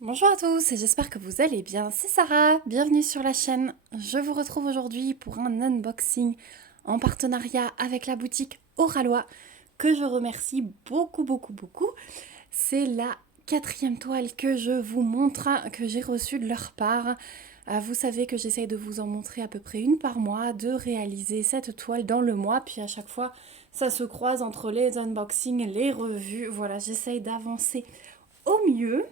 Bonjour à tous et j'espère que vous allez bien, c'est Sarah, bienvenue sur la chaîne. Je vous retrouve aujourd'hui pour un unboxing en partenariat avec la boutique Oralois que je remercie beaucoup. C'est la quatrième toile que je vous montre, que j'ai reçue de leur part. Vous savez que j'essaye de vous en montrer à peu près une par mois, de réaliser cette toile dans le mois, puis à chaque fois ça se croise entre les unboxings, les revues. Voilà, j'essaye d'avancer au mieux.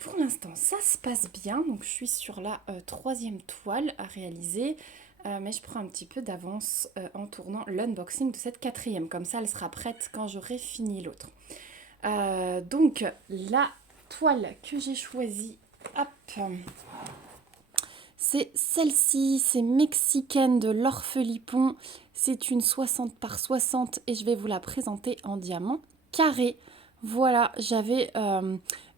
Pour l'instant, ça se passe bien. Donc, je suis sur la troisième toile à réaliser. Mais je prends un petit peu d'avance en tournant l'unboxing de cette quatrième. Comme ça, elle sera prête quand j'aurai fini l'autre. Donc, la toile que j'ai choisie, hop, c'est celle-ci. C'est mexicaine de l'Orphelipon. C'est une 60 par 60 et je vais vous la présenter en diamant carré. Voilà, j'avais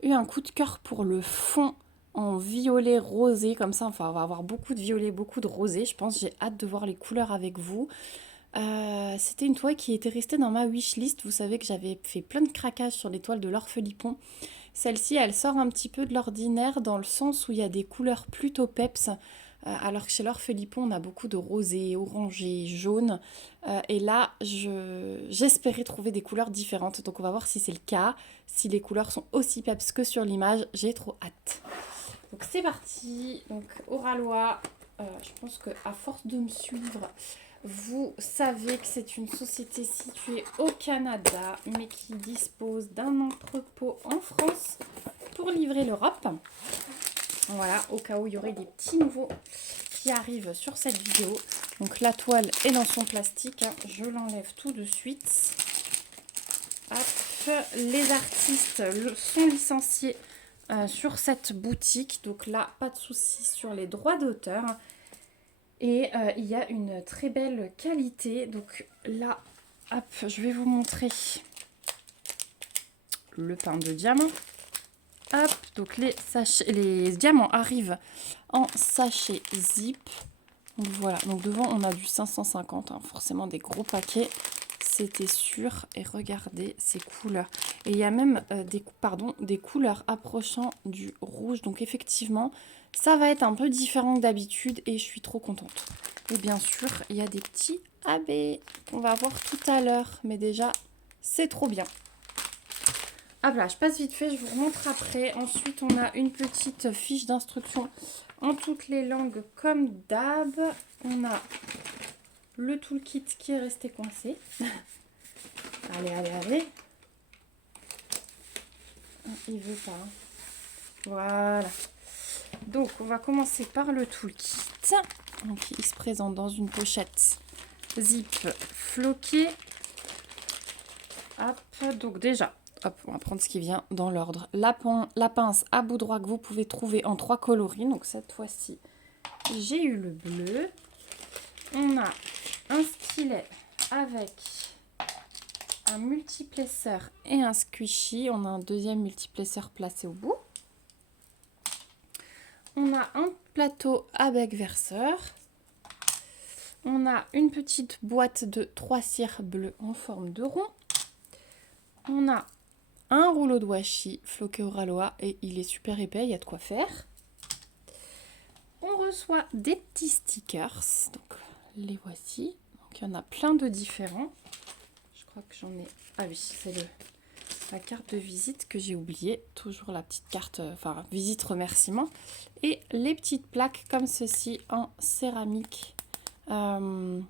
eu un coup de cœur pour le fond en violet rosé, comme ça, enfin on va avoir beaucoup de violet, beaucoup de rosé, je pense, j'ai hâte de voir les couleurs avec vous. C'était une toile qui était restée dans ma wishlist, vous savez que j'avais fait plein de craquages sur les toiles de l'Orphelipon. Celle-ci, elle sort un petit peu de l'ordinaire dans le sens où il y a des couleurs plutôt peps, alors que chez l'Orphelipon, on a beaucoup de rosé, orangé, jaune. Et là, j'espérais trouver des couleurs différentes. Donc on va voir si c'est le cas, si les couleurs sont aussi peps que sur l'image. J'ai trop hâte. Donc c'est parti. Donc Oralois, je pense qu'à force de me suivre, vous savez que c'est une société située au Canada, mais qui dispose d'un entrepôt en France pour livrer l'Europe. Voilà, au cas où il y aurait des petits nouveaux qui arrivent sur cette vidéo. Donc la toile est dans son plastique, hein. Je l'enlève tout de suite. Hop. Les artistes sont licenciés sur cette boutique, donc là, pas de souci sur les droits d'auteur. Et il y a une très belle qualité. Donc là, hop, je vais vous montrer le pain de diamant. Hop, donc les diamants arrivent en sachet zip. Donc voilà, donc devant on a du 550, hein, forcément des gros paquets, c'était sûr. Et regardez ces couleurs. Et il y a même des couleurs approchant du rouge. Donc effectivement, ça va être un peu différent que d'habitude et je suis trop contente. Et bien sûr, il y a des petits AB qu'on va voir tout à l'heure. Mais déjà, c'est trop bien. Ah là, je passe vite fait, je vous remontre après. Ensuite, on a une petite fiche d'instruction en toutes les langues comme d'hab. On a le toolkit qui est resté coincé. Allez. Il veut pas. Hein. Voilà. Donc, on va commencer par le toolkit. Donc, il se présente dans une pochette zip floquée. Hop, donc déjà... Hop, on va prendre ce qui vient dans l'ordre. La pince à bout droit que vous pouvez trouver en 3 coloris. Donc cette fois-ci, j'ai eu le bleu. On a un stylet avec un multiplesseur et un squishy. On a un deuxième multiplesseur placé au bout. On a un plateau à bec verseur. On a une petite boîte de 3 cires bleues en forme de rond. On a un rouleau de washi floqué Oralois et il est super épais, il y a de quoi faire. On reçoit des petits stickers, donc les voici. Donc il y en a plein de différents. Je crois que j'en ai... Ah oui, c'est la carte de visite que j'ai oubliée. Toujours la petite carte, enfin visite remerciement. Et les petites plaques comme ceci en céramique. Non,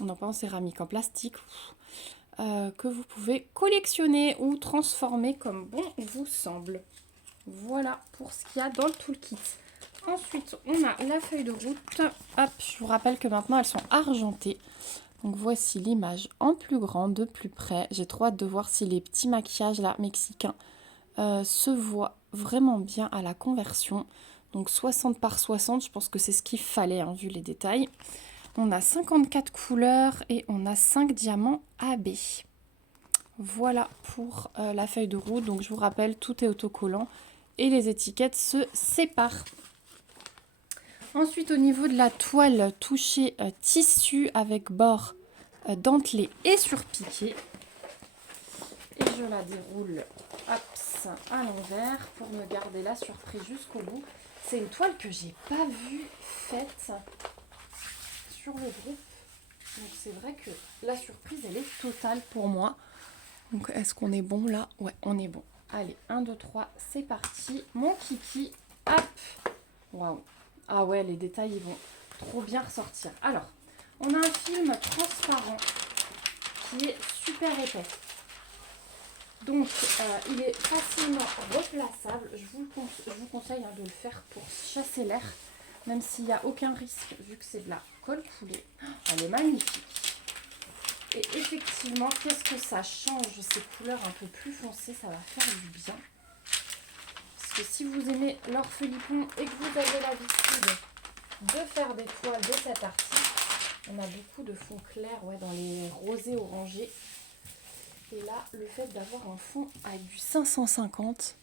pas en céramique, en plastique. Que vous pouvez collectionner ou transformer comme bon vous semble. Voilà pour ce qu'il y a dans le toolkit. Ensuite, on a la feuille de route. Hop, je vous rappelle que maintenant elles sont argentées. Donc voici l'image en plus grand, de plus près. J'ai trop hâte de voir si les petits maquillages là mexicains se voient vraiment bien à la conversion. Donc 60 par 60, je pense que c'est ce qu'il fallait hein, vu les détails. On a 54 couleurs et on a 5 diamants AB. Voilà pour la feuille de route. Donc je vous rappelle, tout est autocollant et les étiquettes se séparent. Ensuite, au niveau de la toile touchée tissu avec bord dentelé et surpiqué. Et je la déroule hop, à l'envers pour me garder la surprise jusqu'au bout. C'est une toile que j'ai pas vue faite sur le groupe. Donc c'est vrai que la surprise, elle est totale pour moi. Donc est-ce qu'on est bon là? Ouais, on est bon. Allez, 1, 2, 3, c'est parti. Mon kiki, hop. Waouh. Ah ouais, les détails, ils vont trop bien ressortir. Alors, on a un film transparent qui est super épais. Donc, il est facilement replaçable. Je vous conseille de le faire pour chasser l'air, même s'il n'y a aucun risque, vu que c'est de la colle coulée. Elle est magnifique. Et effectivement, qu'est-ce que ça change, ces couleurs un peu plus foncées, ça va faire du bien. Parce que si vous aimez l'orphelipon et que vous avez l'habitude de faire des toiles de cette artiste, on a beaucoup de fonds clairs dans les rosés orangés. Et là, le fait d'avoir un fond avec du 550,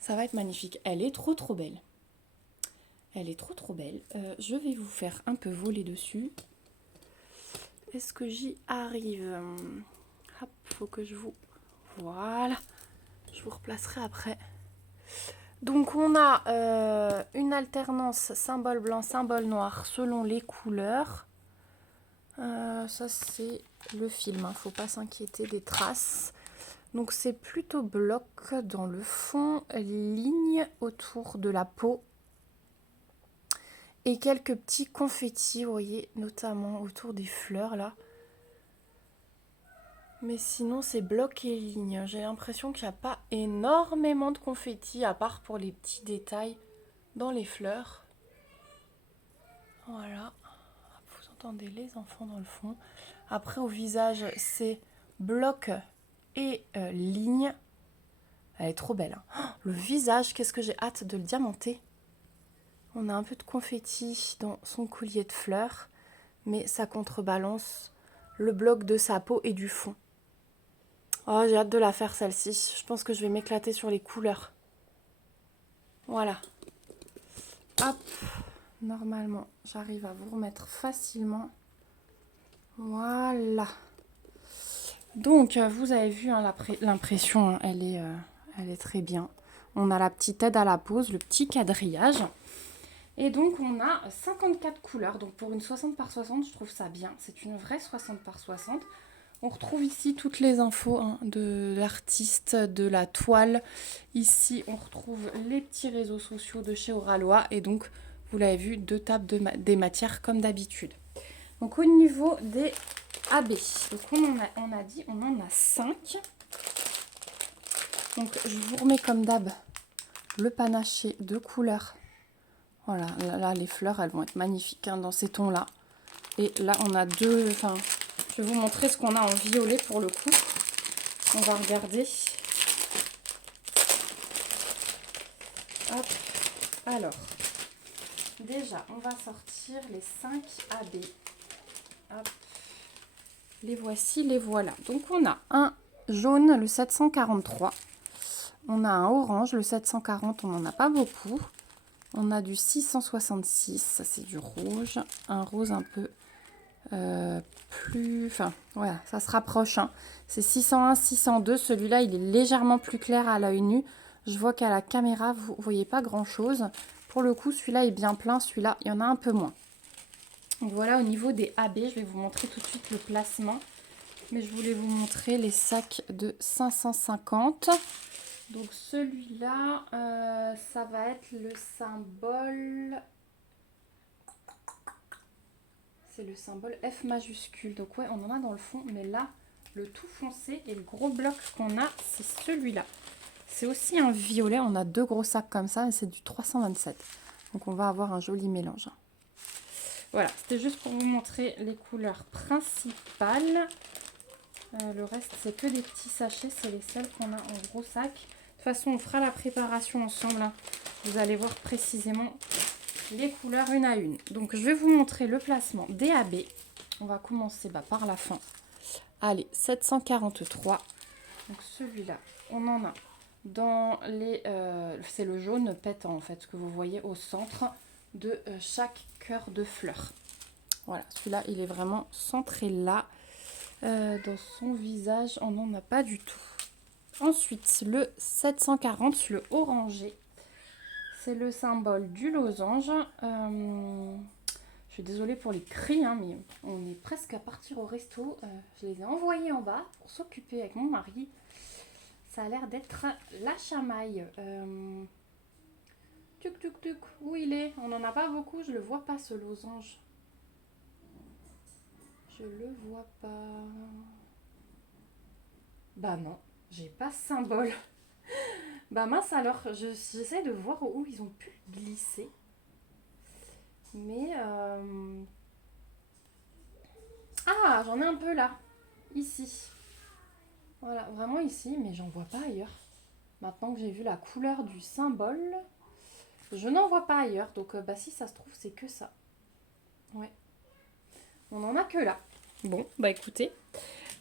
ça va être magnifique. Elle est trop belle. Elle est trop belle. Je vais vous faire un peu voler dessus. Est-ce que j'y arrive? Hop, faut que je vous... Voilà. Je vous replacerai après. Donc on a une alternance symbole blanc, symbole noir selon les couleurs. Ça c'est le film, faut pas s'inquiéter des traces. Donc c'est plutôt bloc dans le fond, ligne autour de la peau et quelques petits confettis, vous voyez, notamment autour des fleurs là. Mais sinon c'est bloc et ligne. J'ai l'impression qu'il n'y a pas énormément de confettis à part pour les petits détails dans les fleurs. Voilà. Vous entendez les enfants dans le fond. Après au visage c'est bloc et ligne. Elle est trop belle. Hein. Oh, le visage, qu'est-ce que j'ai hâte de le diamanter. On a un peu de confetti dans son collier de fleurs, mais ça contrebalance le bloc de sa peau et du fond. Oh, j'ai hâte de la faire celle-ci. Je pense que je vais m'éclater sur les couleurs. Voilà. Hop. Normalement, j'arrive à vous remettre facilement. Voilà. Donc, vous avez vu hein, l'impression, hein, elle est très bien. On a la petite aide à la pose, le petit quadrillage. Et donc, on a 54 couleurs. Donc, pour une 60 par 60, je trouve ça bien. C'est une vraie 60 par 60. On retrouve ici toutes les infos hein, de l'artiste, de la toile. Ici, on retrouve les petits réseaux sociaux de chez Oralois. Et donc, vous l'avez vu, 2 tables des matières comme d'habitude. Donc, au niveau des AB, donc on a dit, on en a 5. Donc, je vous remets comme d'hab le panaché de couleurs. Voilà, là, les fleurs, elles vont être magnifiques hein, dans ces tons-là. Et là, on a deux... Enfin, je vais vous montrer ce qu'on a en violet pour le coup. On va regarder. Hop. Alors, déjà, on va sortir les 5 AB. Hop. Les voici, les voilà. Donc, on a un jaune, le 743. On a un orange, le 740, on n'en a pas beaucoup. On a du 666, ça c'est du rouge. Un rose un peu plus... Enfin, voilà, ça se rapproche. Hein. C'est 601, 602. Celui-là, il est légèrement plus clair à l'œil nu. Je vois qu'à la caméra, vous ne voyez pas grand-chose. Pour le coup, celui-là est bien plein. Celui-là, il y en a un peu moins. Donc voilà, au niveau des AB, je vais vous montrer tout de suite le placement. Mais je voulais vous montrer les sacs de 550. Donc celui-là, ça va être le symbole... C'est le symbole F majuscule. Donc ouais, on en a dans le fond. Mais là, le tout foncé et le gros bloc qu'on a, c'est celui-là. C'est aussi un violet. On a 2 gros sacs comme ça et c'est du 327. Donc on va avoir un joli mélange. Voilà, c'était juste pour vous montrer les couleurs principales. Le reste, c'est que des petits sachets. C'est les sels qu'on a en gros sac. De toute façon, on fera la préparation ensemble. Hein. Vous allez voir précisément les couleurs une à une. Donc, je vais vous montrer le placement des AB. On va commencer par la fin. Allez, 743. Donc, celui-là, on en a dans les... c'est le jaune pétant, en fait, ce que vous voyez au centre de chaque cœur de fleur. Voilà, celui-là, il est vraiment centré là. Dans son visage, on n'en a pas du tout. Ensuite, le 740, le orangé. C'est le symbole du losange. Je suis désolée pour les cris, hein, mais on est presque à partir au resto. Je les ai envoyés en bas pour s'occuper avec mon mari. Ça a l'air d'être la chamaille. Tuc, tuc, tuc. Où il est? On n'en a pas beaucoup, je le vois pas ce losange. Je le vois pas. Bah non, j'ai pas ce symbole. Bah mince alors, j'essaie de voir où ils ont pu le glisser. Mais ah, j'en ai un peu là, ici. Voilà, vraiment ici, mais j'en vois pas ailleurs. Maintenant que j'ai vu la couleur du symbole, je n'en vois pas ailleurs. Donc bah si ça se trouve, c'est que ça. Ouais. On en a que là. Bon, bah écoutez.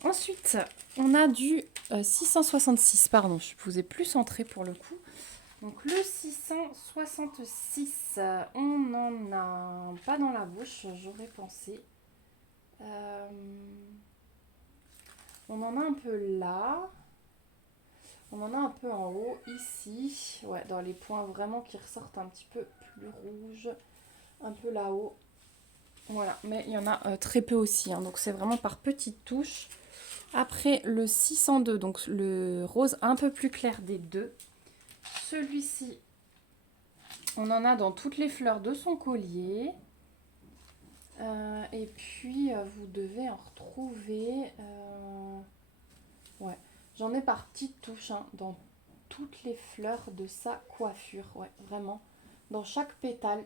Ensuite, on a du 666, pardon, je vous ai plus centré pour le coup. Donc le 666, on n'en a pas dans la bouche, j'aurais pensé. On en a un peu là. On en a un peu en haut, ici. Ouais, dans les points vraiment qui ressortent un petit peu plus rouges. Un peu là-haut. Voilà, mais il y en a très peu aussi. Hein, donc c'est vraiment par petites touches. Après le 602, donc le rose un peu plus clair des deux. Celui-ci, on en a dans toutes les fleurs de son collier. Et puis, vous devez en retrouver... ouais, j'en ai par petites touches, hein, dans toutes les fleurs de sa coiffure. Ouais, vraiment. Dans chaque pétale,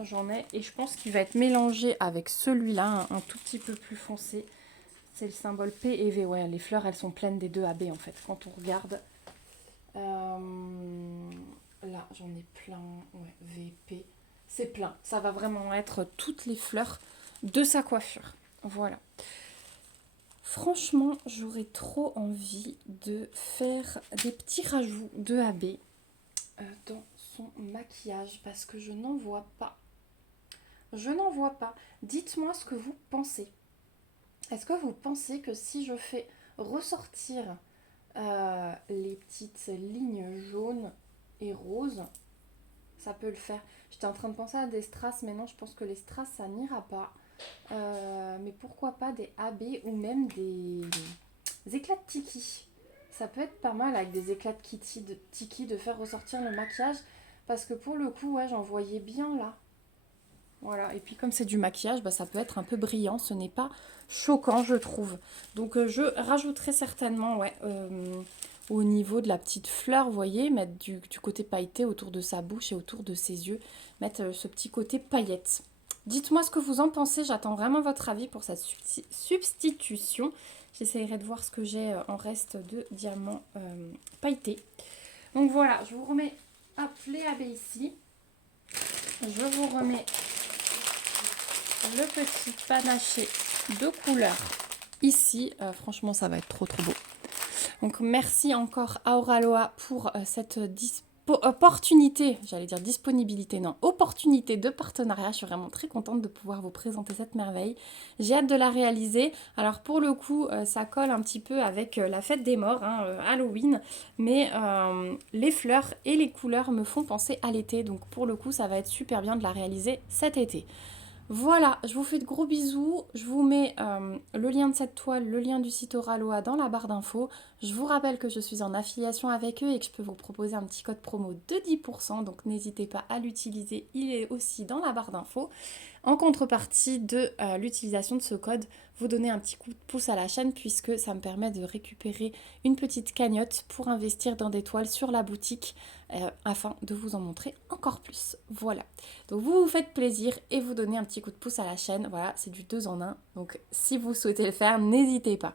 j'en ai. Et je pense qu'il va être mélangé avec celui-là, un tout petit peu plus foncé. C'est le symbole P et V. Ouais, les fleurs, elles sont pleines des deux AB, en fait, quand on regarde. Là, j'en ai plein. Ouais, VP. C'est plein. Ça va vraiment être toutes les fleurs de sa coiffure. Voilà. Franchement, j'aurais trop envie de faire des petits rajouts de AB dans son maquillage parce que je n'en vois pas. Je n'en vois pas. Dites-moi ce que vous pensez. Est-ce que vous pensez que si je fais ressortir les petites lignes jaunes et roses, ça peut le faire? J'étais en train de penser à des strass, mais non, je pense que les strass, ça n'ira pas. Mais pourquoi pas des AB ou même des éclats de tiki. Ça peut être pas mal avec des éclats de tiki de faire ressortir le maquillage. Parce que pour le coup, ouais, j'en voyais bien là. Voilà, et puis comme c'est du maquillage, bah, ça peut être un peu brillant. Ce n'est pas choquant, je trouve. Donc je rajouterai certainement, ouais, au niveau de la petite fleur, vous voyez, mettre du côté pailleté autour de sa bouche et autour de ses yeux. Mettre ce petit côté paillette. Dites-moi ce que vous en pensez, j'attends vraiment votre avis pour cette substitution. J'essayerai de voir ce que j'ai en reste de diamants pailletés. Donc voilà, je vous remets hop, les AB ici. Je vous remets le petit panaché de couleur ici. Franchement, ça va être trop trop beau. Donc merci encore à Auraloa pour cette opportunité, j'allais dire disponibilité, non, opportunité de partenariat. Je suis vraiment très contente de pouvoir vous présenter cette merveille. J'ai hâte de la réaliser. Alors pour le coup, ça colle un petit peu avec la fête des morts, hein, Halloween, mais les fleurs et les couleurs me font penser à l'été. Donc pour le coup, ça va être super bien de la réaliser cet été. Voilà, je vous fais de gros bisous. Je vous mets le lien de cette toile, le lien du site Auraloa dans la barre d'infos. Je vous rappelle que je suis en affiliation avec eux et que je peux vous proposer un petit code promo de 10%. Donc n'hésitez pas à l'utiliser, il est aussi dans la barre d'infos. En contrepartie de l'utilisation de ce code, vous donnez un petit coup de pouce à la chaîne puisque ça me permet de récupérer une petite cagnotte pour investir dans des toiles sur la boutique afin de vous en montrer encore plus. Voilà. Donc vous vous faites plaisir et vous donnez un petit coup de pouce à la chaîne. Voilà, c'est du 2 en 1. Donc si vous souhaitez le faire, n'hésitez pas.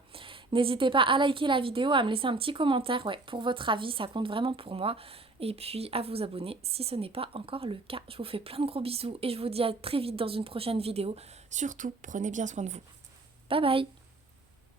N'hésitez pas à liker la vidéo, à me laisser un petit commentaire. Ouais, pour votre avis, ça compte vraiment pour moi. Et puis à vous abonner si ce n'est pas encore le cas. Je vous fais plein de gros bisous et je vous dis à très vite dans une prochaine vidéo. Surtout, prenez bien soin de vous. Bye bye!